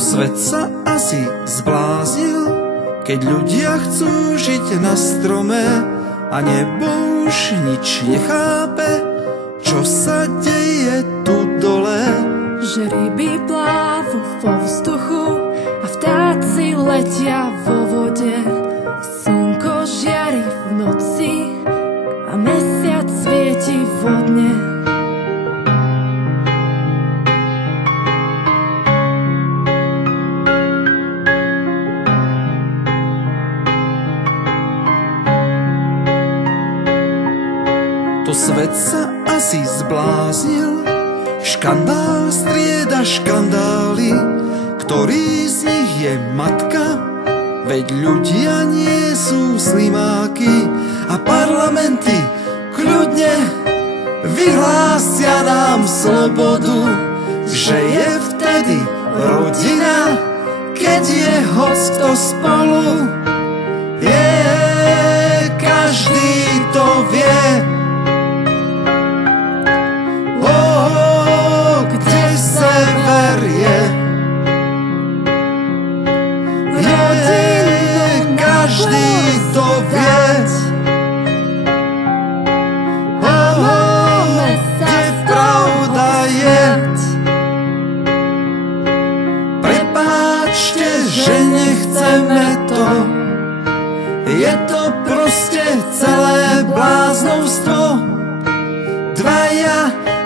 svet sa asi zbláznil, keď ľudia chcú žiť na strome a nebo už nič nechápe, čo sa deje tu dole. Že ryby plávu vo vzduchu a vtáci letia vo vode. Slnko žiari v noci a mesiac svieti vodne. To svet sa asi zbláznil, škandál strieda škandály, ktorý z nich je matka, veď ľudia nie sú slimáky a parlamenty kľudne vyhlásia nám slobodu, že je vtedy rodina, keď je hocto spolu. Každý to vie. Každý to vie. Kde pravda je. Prepáčte, že nechceme to. Je to proste celé bláznovstvo.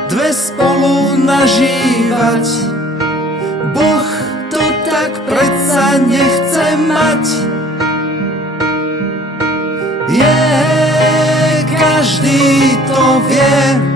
Dve spolu nažívať. Boh to tak predsa nechce mať. Každý to vie.